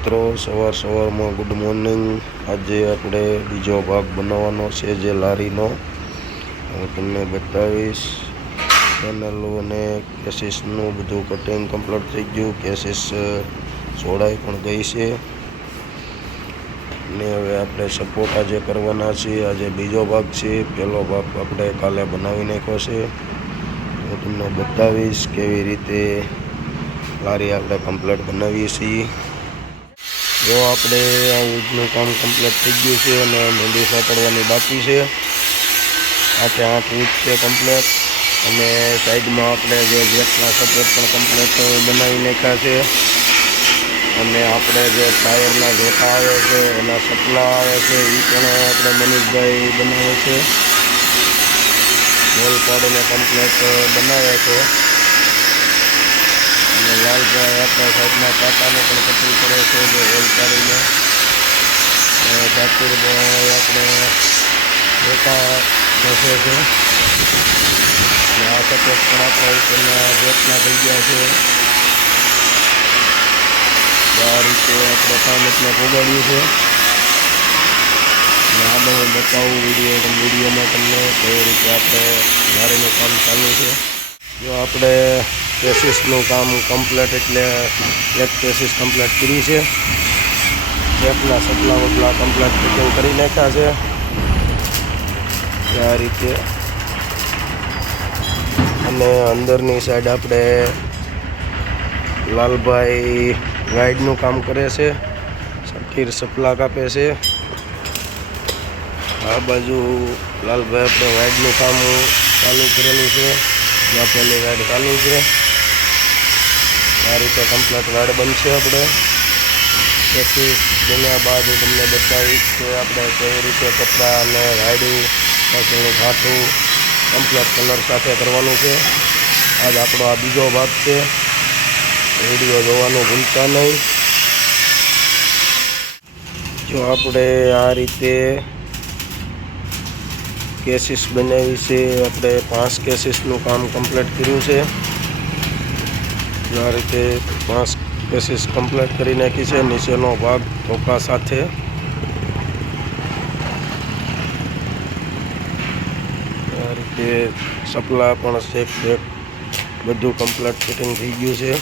સવાર સવારમાં good morning આજે આપણે બીજો ભાગ બનાવવાનો છે જે લારીનો. હું તમને બતાવીશ. પેનલો અને કેસીસનું બધું કટિંગ કમ્પ્લીટ થઈ ગયું. કેસીસ સોડાઈ પણ ગઈ છે. ને હવે આપણે સપોર્ટ આજે કરવાના છીએ. આજે બીજો ભાગ છે. પહેલો ભાગ આપણે કાલે બનાવી નાખ્યો છે. હું તમને બતાવીશ કેવી રીતે લારી આપણે કમ્પ્લીટ બનાવીએ છીએ. જો આપણે આ ઊંટનું કામ કમ્પ્લીટ થઈ ગયું છે અને મહેંદી સાંકળવાની બાકી છે. આઠે આઠ ઊંટ છે કમ્પ્લીટ અને સાઈડમાં આપણે જે જેટલા સપોર્ટ પણ કમ્પ્લીટ બનાવી નાખ્યા છે. અને આપણે જે ટાયરના જોટા આવે છે, એના સપલા આવે છે એ પણ આપણે મનીષભાઈ બનાવે છે. બોલ પાડીને કમ્પ્લીટ બનાવે છે. અને લાલભાઈ આપણા સાઈડના કાકાને પણ કટિંગ કરે છે જે હોલ પાડીને. અને આપણે જોતા ઘસે છે. આ સપોર્ટ પણ આપણા ઉપરના જેટના થઈ ગયા છે. આ રીતે આપણે એટલે પોગાડ્યું છે અને આગળ હું બતાવું વીડિયો વિડીયોમાં તમને કઈ રીતે આપણે લારીનું કામ ચાલુ છે. જો આપણે કેસીસનું કામ કમ્પ્લીટ એટલે એક કેસીસ કમ્પ્લીટ કરી છે. એકના સપલા વપલા કમ્પ્લીટ ફિટિંગ કરી નાખ્યા છે. આ રીતે અને અંદરની સાઈડ આપણે લાલભાઈ ગાઈડનું કામ કરે છે. શકીર સપલા કાપે છે. આ બાજુ લાલભાઈ આપણે વાઇડનું કામ ચાલુ કરેલું છે. પહેલી વાઇડ ચાલુ છે. આ રીતે કમ્પ્લેટ વાડ બનશે આપણે. પછી બન્યા બાદ હું તમને બતાવીશ કે આપણે કેવી રીતે કપડાં અને રાયડું પાછળનું ઘાટું કમ્પ્લેટ કલર સાથે કરવાનું છે. આજ આપણો આ બીજો ભાગ છે. વીડિયો જોવાનું ભૂલતા નહીં. જો આપણે આ રીતે કેસીસ બનાવી છે, આપણે પાંચ કેસીસનું કામ કમ્પ્લીટ કર્યું છે. આ રીતે પાંચ પેસીસ કમ્પ્લીટ કરી નાખી છે. નીચેનો ભાગ ધોકા સાથે. આ રીતે સપલા પણ શેક શેક બધું કમ્પ્લીટ ફિટિંગ થઈ ગયું છે.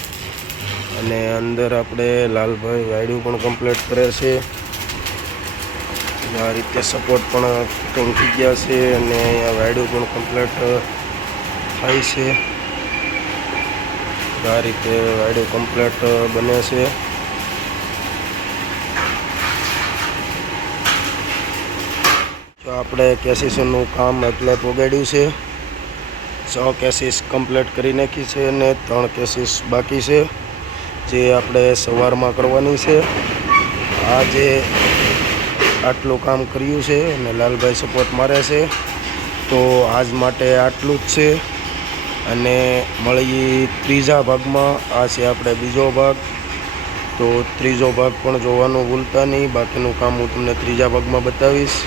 અને અંદર આપણે લાલભાઈ વાયડું પણ કમ્પ્લીટ કરે છે. આ રીતે સપોર્ટ પણ ફિટિંગ થઈ ગયા છે અને અહીંયા વાયડું પણ કમ્પ્લીટ થાય છે. આ રીતે વાયડું કમ્પ્લેટ બને છે. તો આપણે કેસીસનું કામ એટલે પોગાડ્યું છે. છ કેસીસ કમ્પ્લીટ કરી નાખી છે અને ત્રણ કેસીસ બાકી છે, જે આપણે સવારમાં કરવાની છે. આ જે આટલું કામ કર્યું છે અને લાલભાઈ સપોર્ટ મારે છે. તો આજ માટે આટલું જ છે. અને મળીએ ત્રીજા ભાગમાં. આ છે આપણે બીજો ભાગ. તો ત્રીજો ભાગ પણ જોવાનું ભૂલતા નહીં. બાકીનું કામ હું તમને ત્રીજા ભાગમાં બતાવીશ.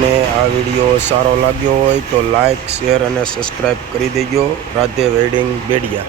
ને આ વીડિયો સારો લાગ્યો હોય તો લાઇક શેર અને સબસ્ક્રાઈબ કરી દેજો. રાધે વેડિંગ બેડિયા.